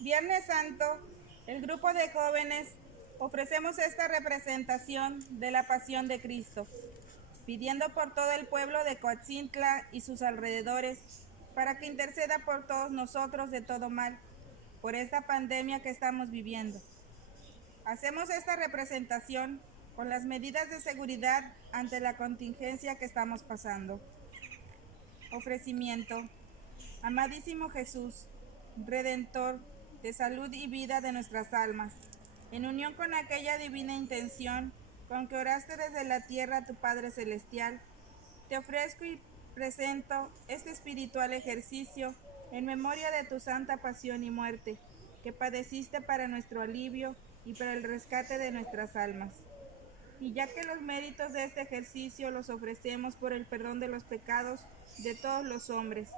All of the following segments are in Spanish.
Viernes Santo, el grupo de jóvenes ofrecemos esta representación de la pasión de Cristo, pidiendo por todo el pueblo de Coatzintla y sus alrededores para que interceda por todos nosotros de todo mal, por esta pandemia que estamos viviendo. Hacemos esta representación con las medidas de seguridad ante la contingencia que estamos pasando. Ofrecimiento. Amadísimo Jesús, Redentor de salud y vida de nuestras almas, en unión con aquella divina intención con que oraste desde la tierra a tu Padre Celestial, te ofrezco y presento este espiritual ejercicio en memoria de tu santa pasión y muerte, que padeciste para nuestro alivio y para el rescate de nuestras almas. Y ya que los méritos de este ejercicio los ofrecemos por el perdón de los pecados de todos los hombres,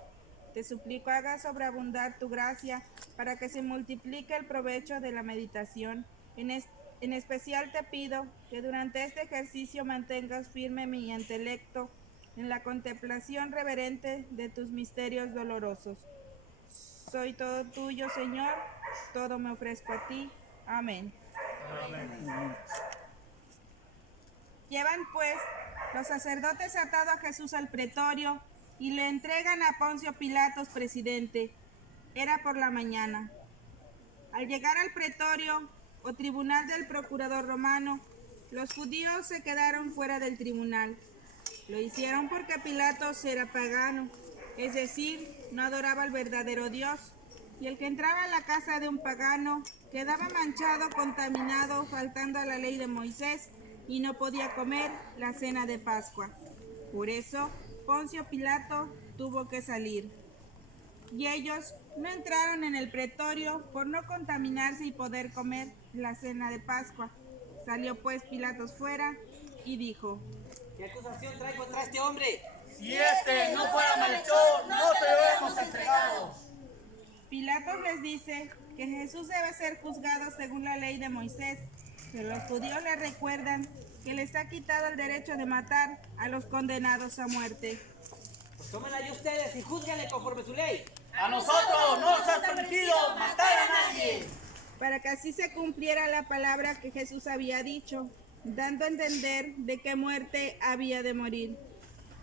te suplico hagas sobreabundar tu gracia para que se multiplique el provecho de la meditación. En especial te pido que durante este ejercicio mantengas firme mi intelecto en la contemplación reverente de tus misterios dolorosos. Soy todo tuyo, Señor, todo me ofrezco a ti. Amén. Amén. Llevan pues los sacerdotes atado a Jesús al pretorio y le entregan a Poncio Pilatos, presidente. Era por la mañana. Al llegar al pretorio o tribunal del procurador romano, los judíos se quedaron fuera del tribunal. Lo hicieron porque Pilatos era pagano, es decir, no adoraba al verdadero Dios, y el que entraba a la casa de un pagano quedaba manchado, contaminado, faltando a la ley de Moisés, y no podía comer la cena de Pascua. Por eso, Poncio Pilato tuvo que salir. Y ellos no entraron en el pretorio por no contaminarse y poder comer la cena de Pascua. Salió pues Pilatos fuera y dijo: ¿Qué acusación trae contra este hombre? Si este no fuera malhechor, no te lo hemos entregado. Pilatos les dice que Jesús debe ser juzgado según la ley de Moisés, pero los judíos le recuerdan que les ha quitado el derecho de matar a los condenados a muerte. Pues tómenla ya ustedes y júzguenle conforme su ley. A nosotros no nos has permitido matar a nadie. Para que así se cumpliera la palabra que Jesús había dicho, dando a entender de qué muerte había de morir.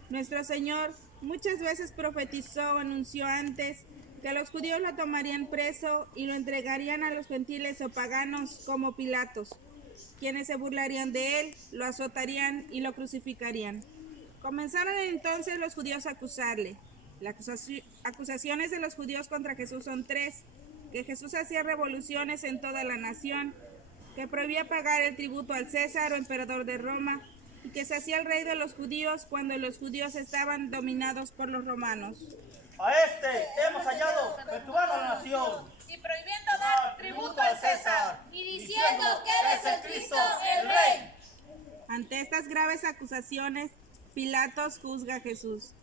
Nuestro Señor muchas veces profetizó o anunció antes que los judíos lo tomarían preso y lo entregarían a los gentiles o paganos como Pilatos, quienes se burlarían de él, lo azotarían y lo crucificarían. Comenzaron entonces los judíos a acusarle. Las acusaciones de los judíos contra Jesús son tres: que Jesús hacía revoluciones en toda la nación, que prohibía pagar el tributo al César o emperador de Roma, y que se hacía el rey de los judíos cuando los judíos estaban dominados por los romanos. A este hemos hallado perturbando a la nación y prohibiendo dar tributo al César, y diciendo que eres el Cristo, el Rey. Ante estas graves acusaciones, Pilatos juzga a Jesús.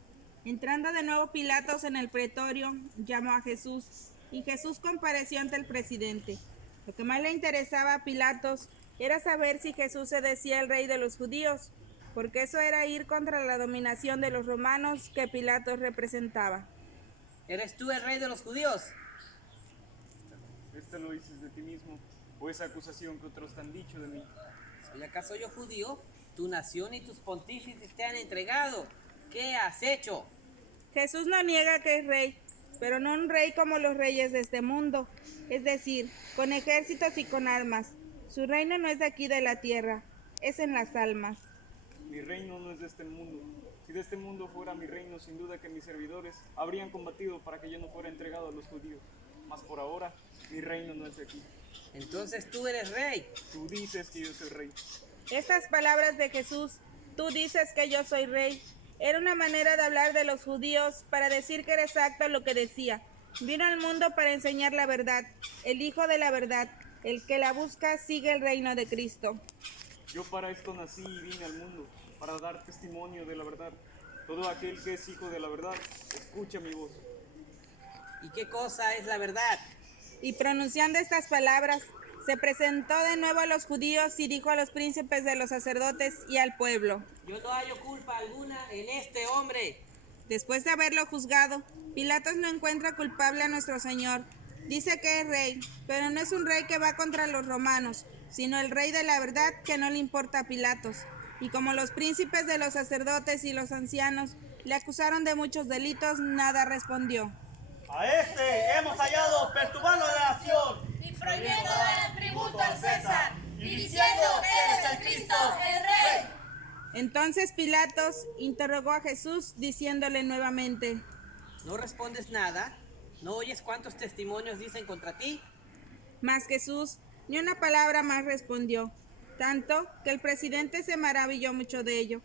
Entrando de nuevo Pilatos en el pretorio, llamó a Jesús, y Jesús compareció ante el presidente. Lo que más le interesaba a Pilatos era saber si Jesús se decía el rey de los judíos, porque eso era ir contra la dominación de los romanos que Pilatos representaba. ¿Eres tú el rey de los judíos? Esto lo dices de ti mismo, o esa acusación que otros te han dicho de mí. ¿Soy acaso yo judío? Tu nación y tus pontífices te han entregado. ¿Qué has hecho? Jesús no niega que es rey, pero no un rey como los reyes de este mundo, es decir, con ejércitos y con armas. Su reino no es de aquí de la tierra, es en las almas. Mi reino no es de este mundo. Si de este mundo fuera mi reino, sin duda que mis servidores habrían combatido para que yo no fuera entregado a los judíos. Mas por ahora, mi reino no es de aquí. Entonces tú eres rey. Tú dices que yo soy rey. Estas palabras de Jesús, tú dices que yo soy rey, era una manera de hablar de los judíos para decir que era exacto lo que decía. Vino al mundo para enseñar la verdad, el Hijo de la verdad. El que la busca sigue el reino de Cristo. Yo para esto nací y vine al mundo, para dar testimonio de la verdad. Todo aquel que es hijo de la verdad, escucha mi voz. ¿Y qué cosa es la verdad? Y pronunciando estas palabras, se presentó de nuevo a los judíos y dijo a los príncipes de los sacerdotes y al pueblo: Yo no hallo culpa alguna en este hombre. Después de haberlo juzgado, Pilatos no encuentra culpable a nuestro Señor, Dice que es rey, pero no es un rey que va contra los romanos, sino el rey de la verdad que no le importa a Pilatos. Y como los príncipes de los sacerdotes y los ancianos le acusaron de muchos delitos, nada respondió. A este hemos hallado perturbando a la nación Y prohibiendo dar tributo al César, y diciendo que eres el Cristo, el Rey. Entonces Pilatos interrogó a Jesús, diciéndole nuevamente: ¿No respondes nada? ¿No oyes cuántos testimonios dicen contra ti? Mas Jesús ni una palabra más respondió, tanto que el presidente se maravilló mucho de ello.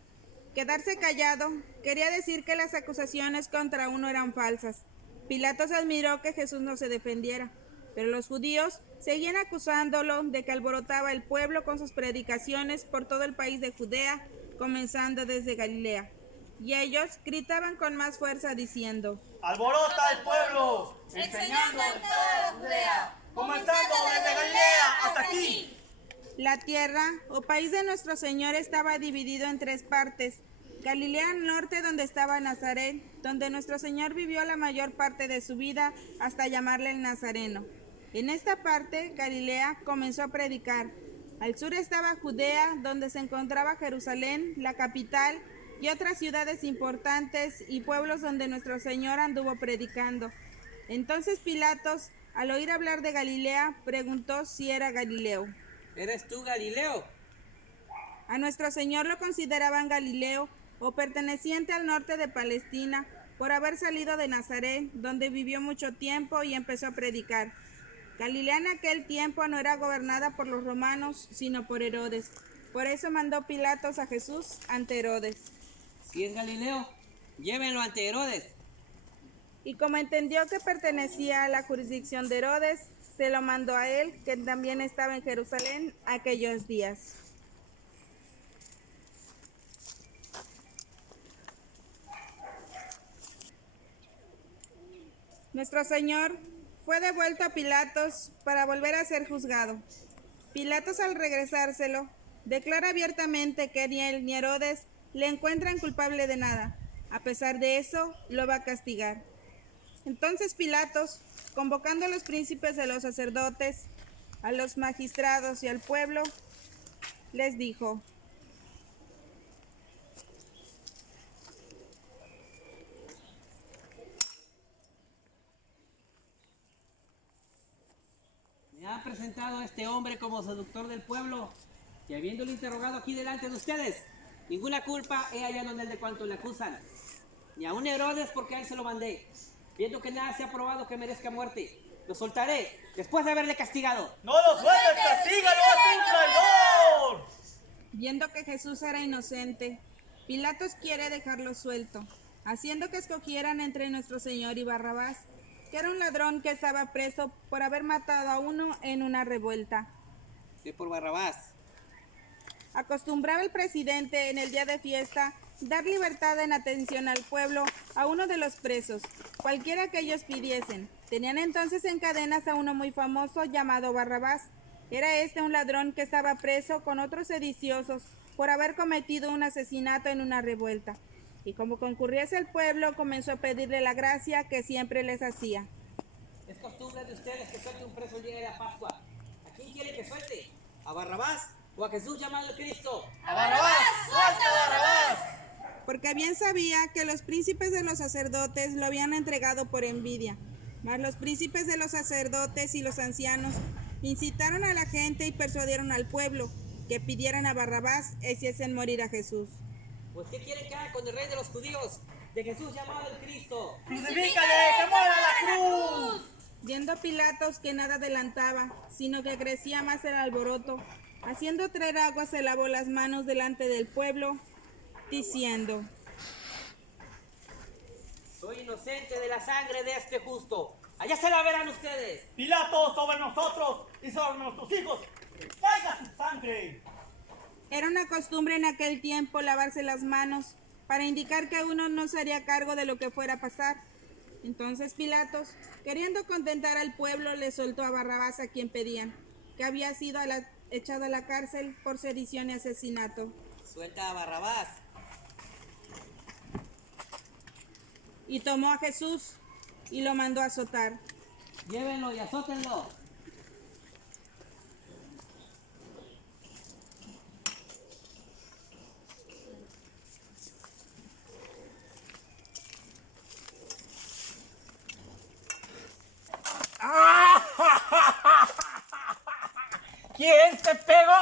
Quedarse callado quería decir que las acusaciones contra uno eran falsas. Pilatos admiró que Jesús no se defendiera, pero los judíos seguían acusándolo de que alborotaba el pueblo con sus predicaciones por todo el país de Judea, comenzando desde Galilea. Y ellos gritaban con más fuerza diciendo: alborota al pueblo, Enseñando en toda la Judea, comenzando desde Galilea hasta aquí. La tierra o país de nuestro Señor estaba dividido en tres partes. Galilea al norte, donde estaba Nazaret, donde nuestro Señor vivió la mayor parte de su vida hasta llamarle el Nazareno. En esta parte, Galilea comenzó a predicar. Al sur estaba Judea, donde se encontraba Jerusalén, la capital, y otras ciudades importantes y pueblos donde nuestro Señor anduvo predicando. Entonces Pilatos, al oír hablar de Galilea, preguntó si era Galileo. ¿Eres tú Galileo? A nuestro Señor lo consideraban Galileo o perteneciente al norte de Palestina por haber salido de Nazaret, donde vivió mucho tiempo y empezó a predicar. Galilea en aquel tiempo no era gobernada por los romanos, sino por Herodes. Por eso mandó Pilatos a Jesús ante Herodes. Si es Galileo, llévenlo ante Herodes. Y como entendió que pertenecía a la jurisdicción de Herodes, se lo mandó a él, que también estaba en Jerusalén aquellos días. Nuestro Señor fue devuelto a Pilatos para volver a ser juzgado. Pilatos, al regresárselo, declara abiertamente que ni él ni Herodes le encuentran culpable de nada. A pesar de eso, lo va a castigar. Entonces Pilatos, convocando a los príncipes de los sacerdotes, a los magistrados y al pueblo, les dijo: Me ha presentado a este hombre como seductor del pueblo, y habiéndolo interrogado aquí delante de ustedes, ninguna culpa he hallado en él de cuanto le acusan, ni aun Herodes, porque a él se lo mandé. Viendo que nada se ha probado que merezca muerte, lo soltaré después de haberle castigado. No lo sueltes, castígalo, es un traidor. Viendo que Jesús era inocente, Pilatos quiere dejarlo suelto, haciendo que escogieran entre nuestro Señor y Barrabás, que era un ladrón que estaba preso por haber matado a uno en una revuelta. Ve por Barrabás. Acostumbraba el presidente en el día de fiesta dar libertad en atención al pueblo a uno de los presos, cualquiera que ellos pidiesen. Tenían entonces en cadenas a uno muy famoso llamado Barrabás. Era este un ladrón que estaba preso con otros sediciosos por haber cometido un asesinato en una revuelta. Y como concurriese el pueblo, comenzó a pedirle la gracia que siempre les hacía. Es costumbre de ustedes que suelte un preso el día de la Pascua. ¿A quién quiere que suelte? ¿A Barrabás o a Jesús llamado el Cristo? ¡A Barrabás! ¡Suelta a Barrabás! Porque bien sabía que los príncipes de los sacerdotes lo habían entregado por envidia. Mas los príncipes de los sacerdotes y los ancianos incitaron a la gente y persuadieron al pueblo que pidieran a Barrabás e hiciesen morir a Jesús. Pues ¿qué quieren que haga con el rey de los judíos? De Jesús llamado el Cristo. ¡Crucifícale! ¡Que muera la cruz! Viendo Pilatos que nada adelantaba, sino que crecía más el alboroto, haciendo traer agua se lavó las manos delante del pueblo, diciendo: Soy inocente de la sangre de este justo. Allá se la verán ustedes. Pilato, sobre nosotros y sobre nuestros hijos, caiga su sangre. Era una costumbre en aquel tiempo lavarse las manos para indicar que uno no se haría cargo de lo que fuera a pasar. Entonces Pilatos, queriendo contentar al pueblo, le soltó a Barrabás, a quien pedían, que había sido echado a la cárcel por sedición y asesinato. Suelta a Barrabás. Y tomó a Jesús y lo mandó a azotar. Llévenlo y azótenlo. ¿Quién te pegó?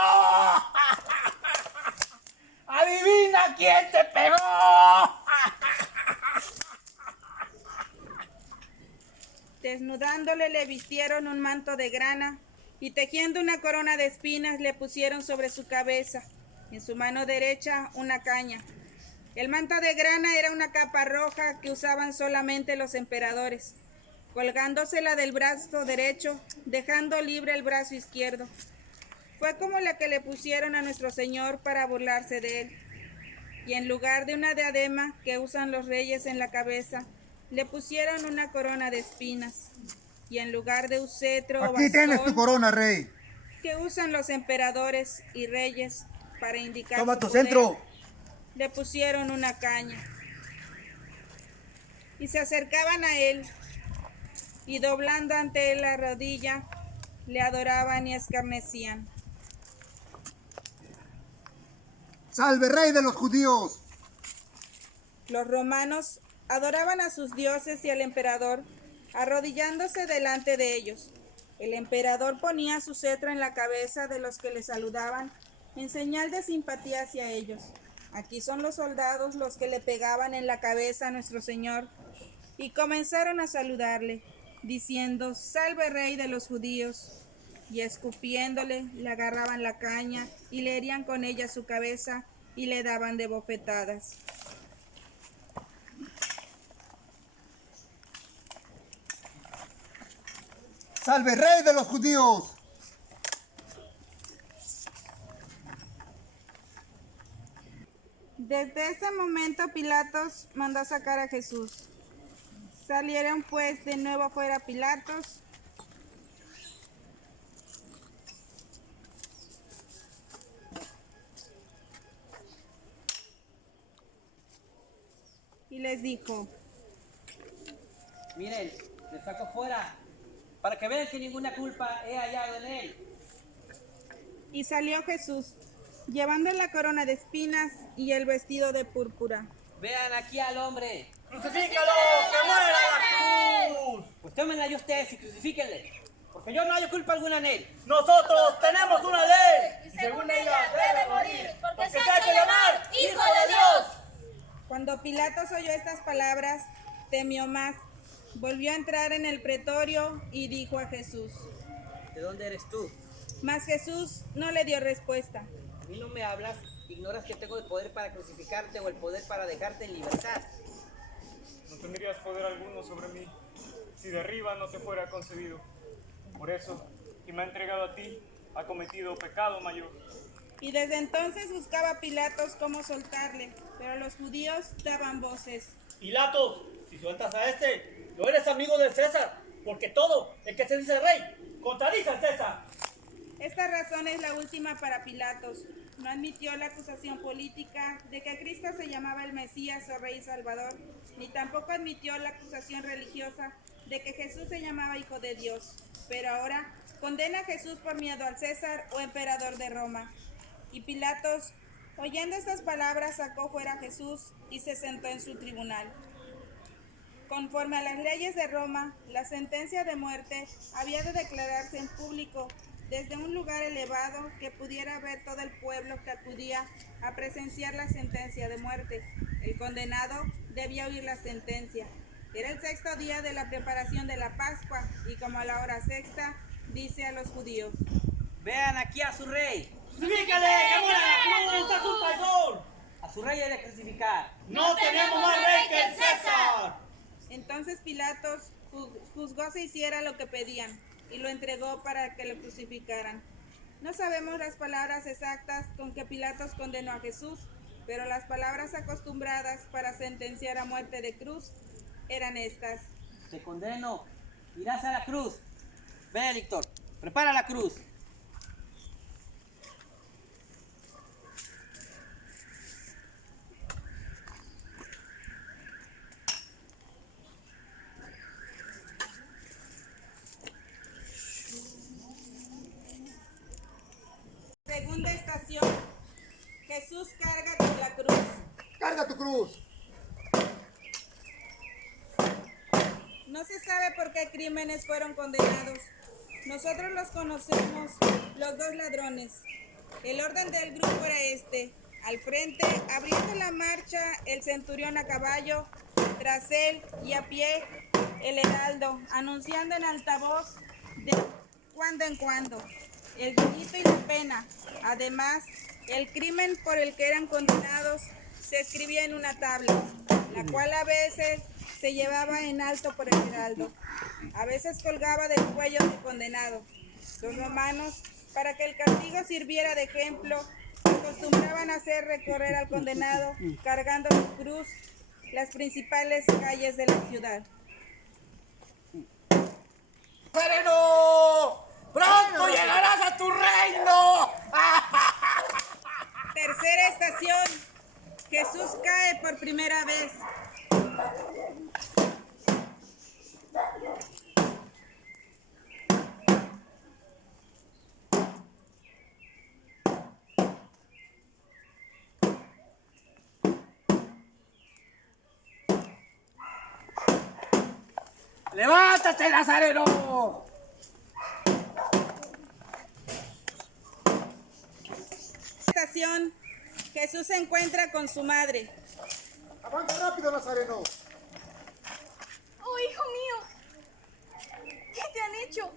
¡Adivina quién te pegó! Desnudándole le vistieron un manto de grana y tejiendo una corona de espinas le pusieron sobre su cabeza, en su mano derecha una caña. El manto de grana era una capa roja que usaban solamente los emperadores, colgándosela del brazo derecho, dejando libre el brazo izquierdo. Fue como la que le pusieron a nuestro Señor para burlarse de él. Y en lugar de una diadema que usan los reyes en la cabeza, le pusieron una corona de espinas. Y en lugar de un cetro o Aquí tienes tu corona, rey. que usan los emperadores y reyes para indicar Toma su tu poder, centro. le pusieron una caña. Y se acercaban a él, y doblando ante él la rodilla, le adoraban y escarnecían. Salve, rey de los judíos. Los romanos adoraban a sus dioses y al emperador, arrodillándose delante de ellos. El emperador ponía su cetro en la cabeza de los que le saludaban, en señal de simpatía hacia ellos. Aquí son los soldados los que le pegaban en la cabeza a nuestro Señor, y comenzaron a saludarle, diciendo: «Salve, rey de los judíos». Y escupiéndole, le agarraban la caña y le herían con ella su cabeza y le daban de bofetadas. Salve, rey de los judíos. Desde ese momento Pilatos mandó sacar a Jesús. Salieron pues de nuevo fuera Pilatos y les dijo: Miren, le saco fuera para que vean que ninguna culpa he hallado en él. Y salió Jesús, llevando la corona de espinas y el vestido de púrpura. Vean aquí al hombre. ¡Crucifícalo! ¡Que muera la cruz! Pues tómenla y ustedes y crucifíquenle, porque yo no hallo culpa alguna en él. Nosotros tenemos una ley Y según ella debe morir, porque se ha hecho llamar Hijo de Dios. Cuando Pilatos oyó estas palabras, temió más, volvió a entrar en el pretorio y dijo a Jesús. ¿De dónde eres tú? Mas Jesús no le dio respuesta. A mí no me hablas, ignoras que tengo el poder para crucificarte o el poder para dejarte en libertad. No tendrías poder alguno sobre mí si de arriba no te fuera concedido. Por eso, quien me ha entregado a ti ha cometido pecado mayor. Y desde entonces buscaba Pilatos cómo soltarle, pero los judíos daban voces. Pilatos, si sueltas a este, no eres amigo del César, porque todo el que se dice rey contradice al César. Esta razón es la última para Pilatos. No admitió la acusación política de que Cristo se llamaba el Mesías o Rey Salvador, ni tampoco admitió la acusación religiosa de que Jesús se llamaba Hijo de Dios. Pero ahora condena a Jesús por miedo al César o emperador de Roma. Y Pilatos, oyendo estas palabras, sacó fuera a Jesús y se sentó en su tribunal. Conforme a las leyes de Roma, la sentencia de muerte había de declararse en público desde un lugar elevado que pudiera ver todo el pueblo que acudía a presenciar la sentencia de muerte. El condenado debía oír la sentencia. Era el sexto día de la preparación de la Pascua y como a la hora sexta, dice a los judíos: Vean aquí a su rey. ¡Crucifícale! ¡Que muera la cruz! ¡Es un traidor! A su rey he de crucificar. ¡No tenemos más rey que el César! Entonces Pilatos juzgó se hiciera lo que pedían y lo entregó para que lo crucificaran. No sabemos las palabras exactas con que Pilatos condenó a Jesús, pero las palabras acostumbradas para sentenciar a muerte de cruz eran estas: Te condeno. Irás a la cruz. Ve, Víctor. Prepara la cruz. cruz. No se sabe por qué crímenes fueron condenados. Nosotros los conocemos, los dos ladrones. El orden del grupo era este. Al frente, abriendo la marcha, el centurión a caballo, tras él y a pie, el heraldo, anunciando en altavoz de cuando en cuando el delito y la pena. Además, el crimen por el que eran condenados se escribía en una tabla, la cual a veces se llevaba en alto por el heraldo, a veces colgaba del cuello del condenado. Los romanos, para que el castigo sirviera de ejemplo, acostumbraban a hacer recorrer al condenado cargando su cruz las principales calles de la ciudad. ¡Nazareno! ¡Pronto llegarás a tu reino! Tercera estación. Jesús cae por primera vez. ¡Levántate, Nazareno! Estación. Jesús se encuentra con su madre. Avanza rápido, Nazareno. ¡Oh, hijo mío! ¿Qué te han hecho?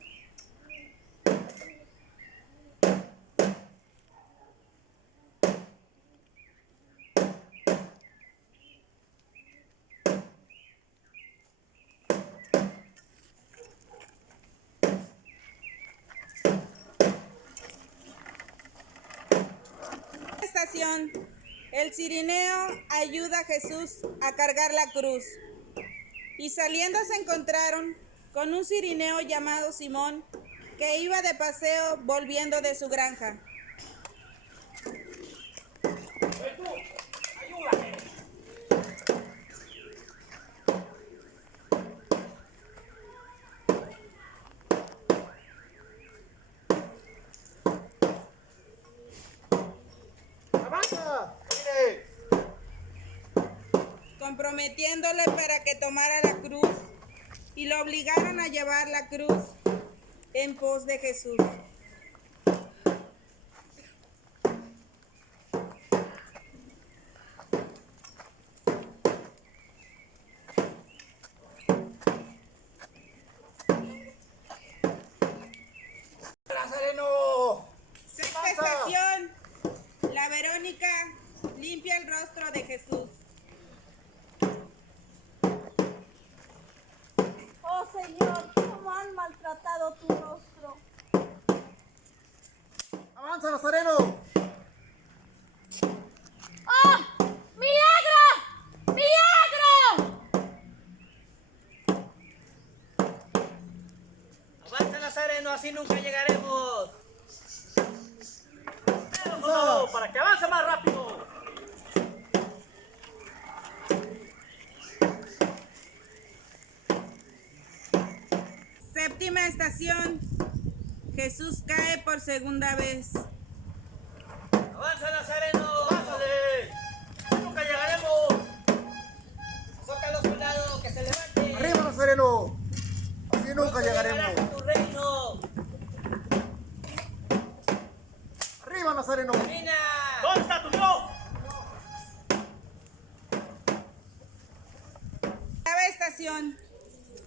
Estación. El cirineo ayuda a Jesús a cargar la cruz. Y saliendo se encontraron con un cirineo llamado Simón, que iba de paseo volviendo de su granja. ¡Avanza! ¡Mire! Comprometiéndole para que tomara la cruz y lo obligaron a llevar la cruz en pos de Jesús. ¡Nazareno! Sexta estación. La Verónica limpia el rostro de Jesús. Oh Señor, cómo han maltratado tu rostro. ¡Avanza, Nazareno! ¡Oh! ¡Milagro! ¡Milagro! Avanza, Nazareno, así nunca llegaremos. ¡Vamos, para que avance más rápido! Séptima estación. Jesús cae por segunda vez. Avanza, Nazareno. ¡Pásale! ¡Así nunca llegaremos! Zócalo, soldado, que se levante. ¡Arriba, Nazareno! Así nunca llegaremos. Llegarás a tu reino. ¡Arriba, Nazareno! Camina. ¿Dónde está tu Dios? Octava estación.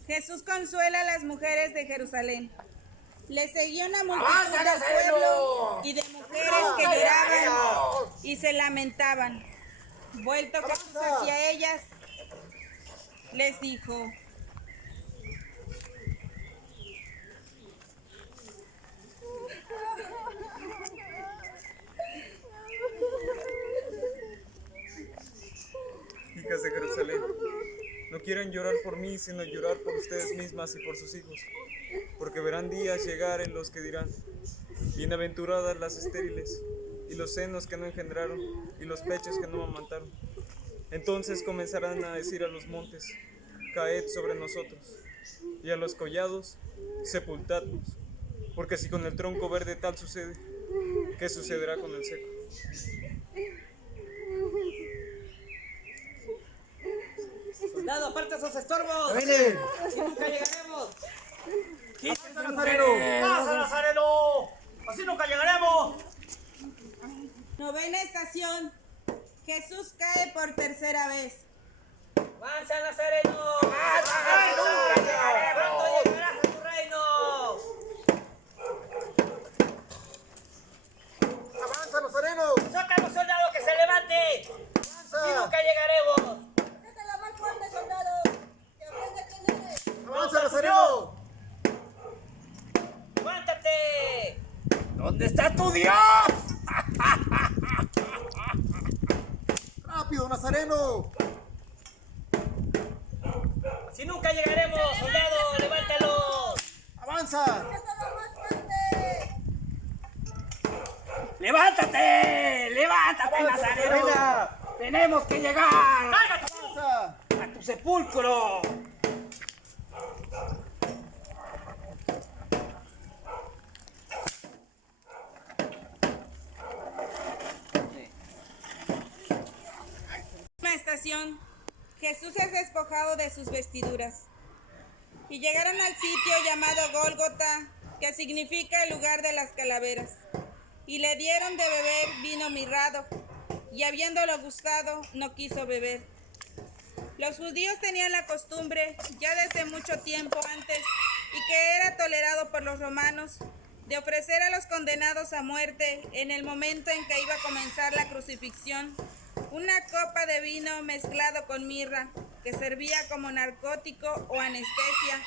Jesús consuela a las mujeres de Jerusalén. Le seguía una multitud del pueblo y de mujeres que lloraban y se lamentaban. Vuelto Jesús hacia ellas, les dijo: Hijas de Jerusalén, no quieran llorar por mí, sino llorar por ustedes mismas y por sus hijos, porque verán días llegar en los que dirán: bienaventuradas las estériles, y los senos que no engendraron, y los pechos que no amamantaron. Entonces comenzarán a decir a los montes: caed sobre nosotros, y a los collados: sepultadnos, porque si con el tronco verde tal sucede, ¿qué sucederá con el seco? Soldado, aparte esos estorbos. ¡Camine! Si nunca llegaremos. ¡Avanza, Nazareno! ¡Pasa, Nazareno! ¡Así nunca llegaremos! Novena estación. Jesús cae por tercera vez. ¡Avanza, Nazareno! ¡Avanza! ¡Pronto llegarás a tu reino! ¡Avanza, Nazareno! ¡Sócalo, soldado, que se levante! ¡Avanza! ¡Si nunca llegaremos! Sácala más fuerte, soldado. Que aprenda quién eres. ¡Avanza, Nazareno! ¡Levántate! ¿Dónde está tu Dios? ¡Rápido, Nazareno! ¡Si nunca llegaremos, soldado! ¡Levántalo! ¡Avanza! Sácala más fuerte. ¡Levántate! ¡Levántate, ¡Avanza, Nazareno! Nazareno! ¡Tenemos que llegar ¡Avanza! a tu sepulcro! Última estación. Jesús es despojado de sus vestiduras. Y llegaron al sitio llamado Gólgota, que significa el lugar de las calaveras. Y le dieron de beber vino mirrado, y habiéndolo gustado, no quiso beber. Los judíos tenían la costumbre, ya desde mucho tiempo antes, y que era tolerado por los romanos, de ofrecer a los condenados a muerte, en el momento en que iba a comenzar la crucifixión, una copa de vino mezclado con mirra, que servía como narcótico o anestesia,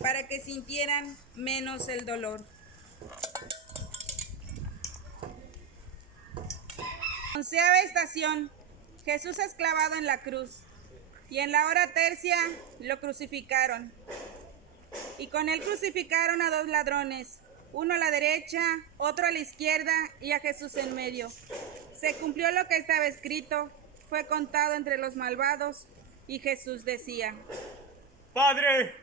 para que sintieran menos el dolor. Onceava estación. Jesús es clavado en la cruz, y en la hora tercia lo crucificaron. Y con él crucificaron a dos ladrones, uno a la derecha, otro a la izquierda, y a Jesús en medio. Se cumplió lo que estaba escrito, fue contado entre los malvados, y Jesús decía: Padre,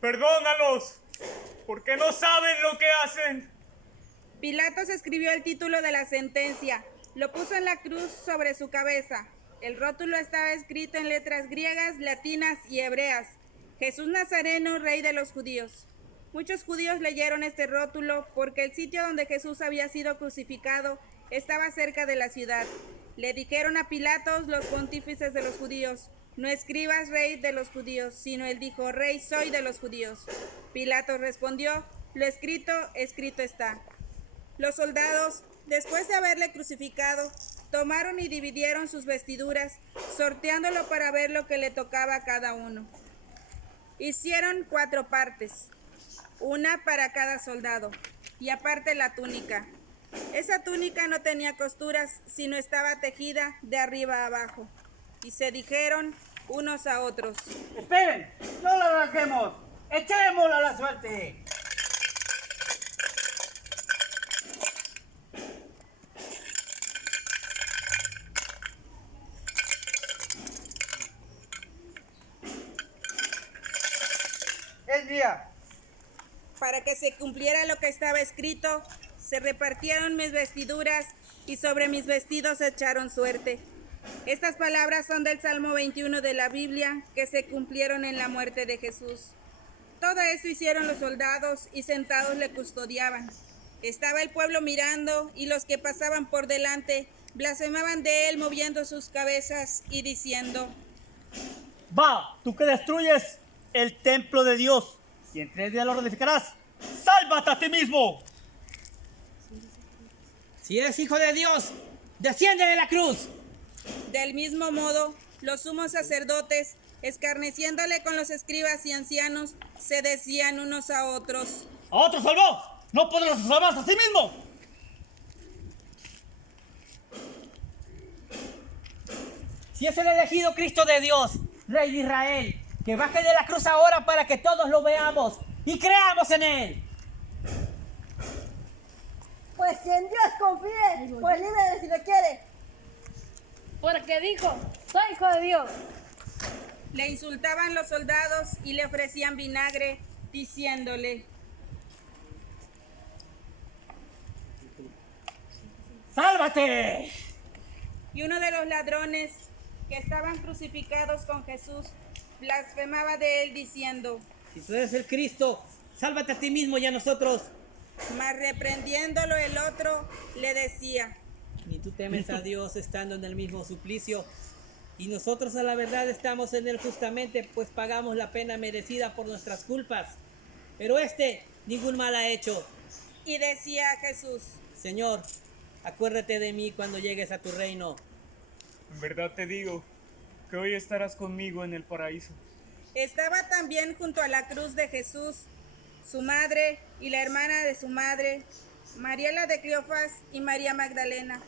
perdónalos, porque no saben lo que hacen. Pilatos escribió el título de la sentencia, lo puso en la cruz sobre su cabeza. El rótulo estaba escrito en letras griegas, latinas y hebreas: Jesús Nazareno, Rey de los Judíos. Muchos judíos leyeron este rótulo porque el sitio donde Jesús había sido crucificado estaba cerca de la ciudad. Le dijeron a Pilatos los pontífices de los judíos: no escribas Rey de los Judíos, sino él dijo: Rey soy de los judíos. Pilatos respondió: lo escrito, escrito está. Los soldados, después de haberle crucificado, tomaron y dividieron sus vestiduras, sorteándolo para ver lo que le tocaba a cada uno. Hicieron 4 partes, una para cada soldado, y aparte la túnica. Esa túnica no tenía costuras, sino estaba tejida de arriba a abajo. Y se dijeron unos a otros: ¡Esperen! ¡No la arranquemos! ¡Echémosla a la suerte! ¡Es día! Para que se cumpliera lo que estaba escrito, se repartieron mis vestiduras y sobre mis vestidos echaron suerte. Estas palabras son del Salmo 21 de la Biblia, que se cumplieron en la muerte de Jesús. Todo esto hicieron los soldados y sentados le custodiaban. Estaba el pueblo mirando y los que pasaban por delante blasfemaban de él moviendo sus cabezas y diciendo: Va, tú que destruyes el templo de Dios y en 3 días lo reedificarás. ¡Sálvate a ti mismo! Si eres hijo de Dios, desciende de la cruz. Del mismo modo, los sumos sacerdotes, escarneciéndole con los escribas y ancianos, se decían unos a otros: ¡A otro salvó! ¡No podrás salvarse a sí mismo! Si es el elegido Cristo de Dios, Rey de Israel, que baje de la cruz ahora para que todos lo veamos y creamos en él. Pues si en Dios confíe, pues líbrele si lo quiere. Porque dijo, soy hijo de Dios. Le insultaban los soldados y le ofrecían vinagre, diciéndole: ¡Sálvate! Y uno de los ladrones que estaban crucificados con Jesús blasfemaba de él diciendo, Si tú eres el Cristo, sálvate a ti mismo y a nosotros. mas reprendiéndolo el otro, le decía, Ni tú temes a Dios estando en el mismo suplicio. Y nosotros a la verdad estamos en él justamente, pues pagamos la pena merecida por nuestras culpas. Pero ningún mal ha hecho. y decía a Jesús, Señor, acuérdate de mí cuando llegues a tu reino. En verdad te digo que hoy estarás conmigo en el paraíso. estaba también junto a la cruz de Jesús, su madre y la hermana de su madre, María la de Cleofas y María Magdalena.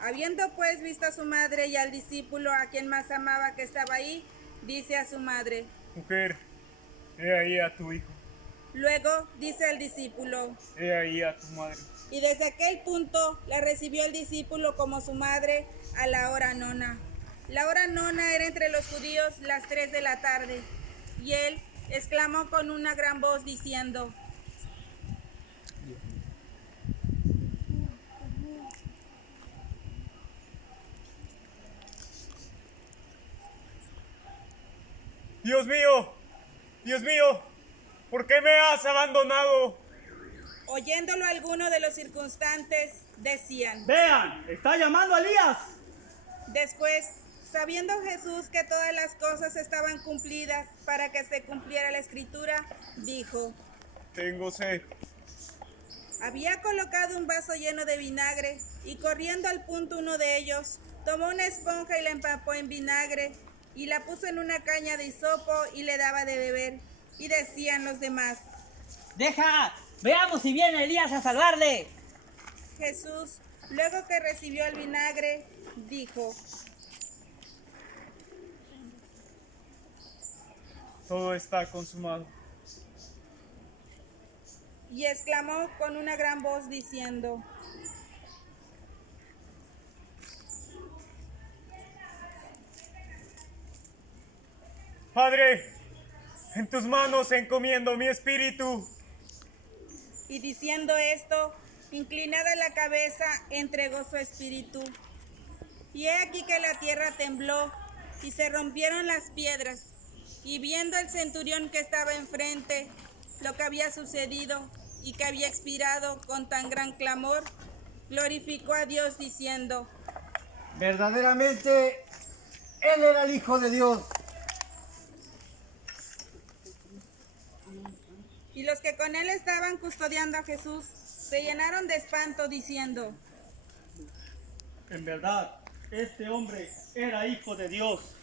Habiendo pues visto a su madre y al discípulo a quien más amaba que estaba ahí, dice a su madre. Mujer, he ahí a tu hijo, Luego dice al discípulo, he ahí a tu madre. y desde aquel punto la recibió el discípulo como su madre a la hora nona. La hora nona era entre los judíos las 3 de la tarde, y él exclamó con una gran voz diciendo, Dios mío, ¿por qué me has abandonado? oyéndolo alguno de los circunstantes, decían. Vean, está llamando a Elías. Después, sabiendo Jesús que todas las cosas estaban cumplidas para que se cumpliera la escritura, dijo, Tengo sed. había colocado un vaso lleno de vinagre y corriendo al punto uno de ellos, tomó una esponja y la empapó en vinagre y la puso en una caña de hisopo y le daba de beber. Y decían los demás, ¡Deja! ¡Veamos si viene Elías a salvarle! Jesús, luego que recibió el vinagre, dijo, Todo está consumado. y exclamó con una gran voz diciendo, Padre, en tus manos encomiendo mi espíritu. y diciendo esto, inclinada la cabeza, entregó su espíritu. Y he aquí que la tierra tembló y se rompieron las piedras. Y viendo el centurión que estaba enfrente, lo que había sucedido y que había expirado con tan gran clamor, glorificó a Dios diciendo, Verdaderamente, Él era el Hijo de Dios. y los que con él estaban custodiando a Jesús se llenaron de espanto diciendo, En verdad, este hombre era hijo de Dios.